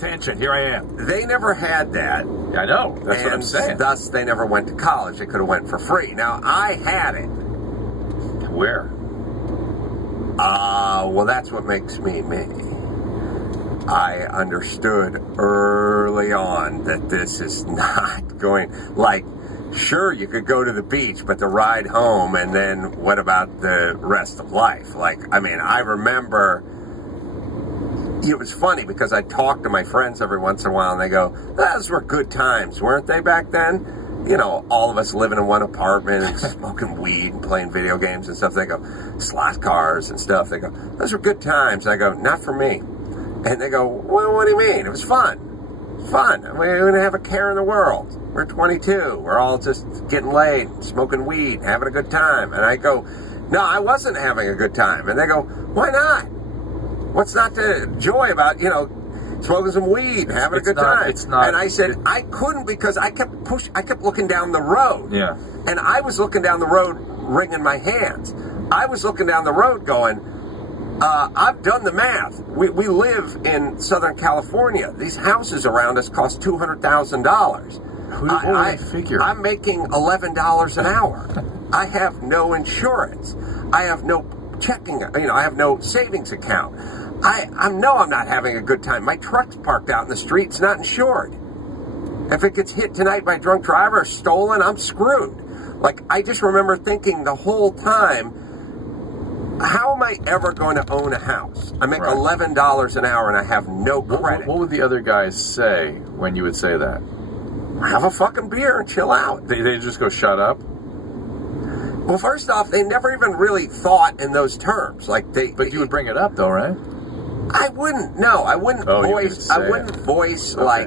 tangent. Here I am. They never had that. I know. That's what I'm saying. Thus, they never went to college. They could have went for free. Now, I had it. Where? Well, that's what makes me me. I understood early on that this is not going, like, sure, you could go to the beach, but the ride home, and then what about the rest of life? Like, I mean, I remember, it was funny because I talk to my friends every once in a while, and they go, those were good times, weren't they, back then? You know, all of us living in one apartment and smoking weed and playing video games and stuff. They go, slot cars and stuff. They go, those were good times. I go, not for me. And they go, well, what do you mean? It was fun. It was fun. We didn't have a care in the world. We're 22. We're all just getting laid, smoking weed, having a good time. And I go, no, I wasn't having a good time. And they go, why not? What's not to enjoy about, smoking some weed, having a good time? It's not. And I said, I couldn't because I kept looking down the road. Yeah. And I was looking down the road, wringing my hands. I was looking down the road going, I've done the math. We live in Southern California. These houses around us cost $200,000. What would I figure? I'm making $11 an hour. I have no insurance. I have no checking. I have no savings account. I know I'm not having a good time. My truck's parked out in the street. It's not insured. If it gets hit tonight by a drunk driver or stolen, I'm screwed. Like, I just remember thinking the whole time, how am I ever going to own a house? I make $11 an hour and I have no credit. What would the other guys say when you would say that? Have a fucking beer and chill out. They just go, shut up? Well, first off, they never even really thought in those terms. But you would bring it up, though, right? I wouldn't. No, I wouldn't voice. I wouldn't voice okay.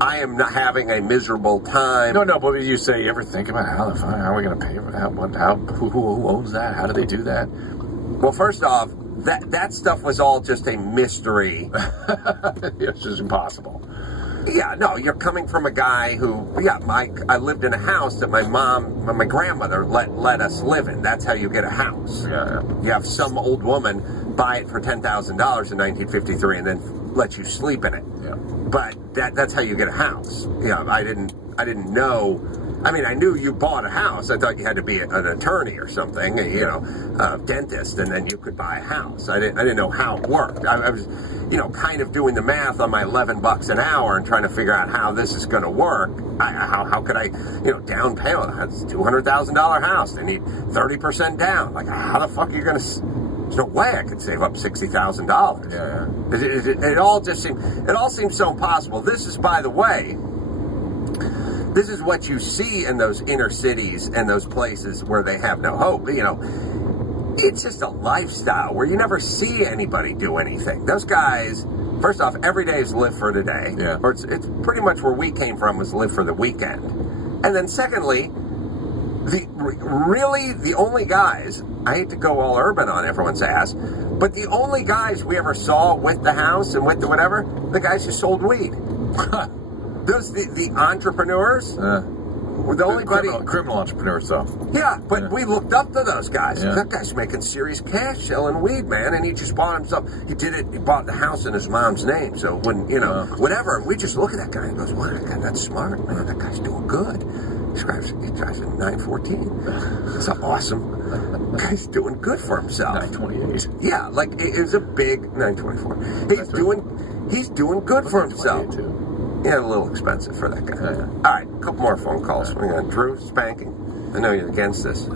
I am not having a miserable time. No. But you say, you ever think about how are we going to pay for that? Who owns that? How do they do that? Well, first off, that stuff was all just a mystery. It's just impossible. Yeah, no, you're coming from a guy who, I lived in a house that my grandmother let us live in. That's how you get a house. Yeah. You have some old woman buy it for $10,000 in 1953 and then let you sleep in it. Yeah. But that's how you get a house. Yeah, I didn't know. I mean, I knew you bought a house. I thought you had to be an attorney or something, a dentist, and then you could buy a house. I didn't know how it worked. I was, kind of doing the math on my $11 an hour and trying to figure out how this is going to work. How could I, down payment? That's a $200,000 house. They need 30% down. Like, how the fuck are you going to? There's no way I could save up $60,000. Yeah. It all seems so impossible. This is, by the way. This is what you see in those inner cities and those places where they have no hope. It's just a lifestyle where you never see anybody do anything. Those guys, first off, every day is live for today. Yeah. Or it's pretty much where we came from was live for the weekend. And then secondly, the only guys, I hate to go all urban on everyone's ass, but the only guys we ever saw with the house and with the whatever, the guys who sold weed. Those the entrepreneurs were the only criminal entrepreneurs, though. Yeah, but we looked up to those guys. Yeah. That guy's making serious cash selling weed, man, and he just bought himself. He bought the house in his mom's name, so when whatever. And we just look at that guy and goes, "Wow, that guy, that's smart, man. That guy's doing good." He drives a 914. It's awesome. Guy's doing good for himself. 928. Yeah, like it was a big 924. He's doing good for himself. Too. Yeah, a little expensive for that guy. Yeah. All right, a couple more phone calls. We're going to Drew, spanking. I know you're against this.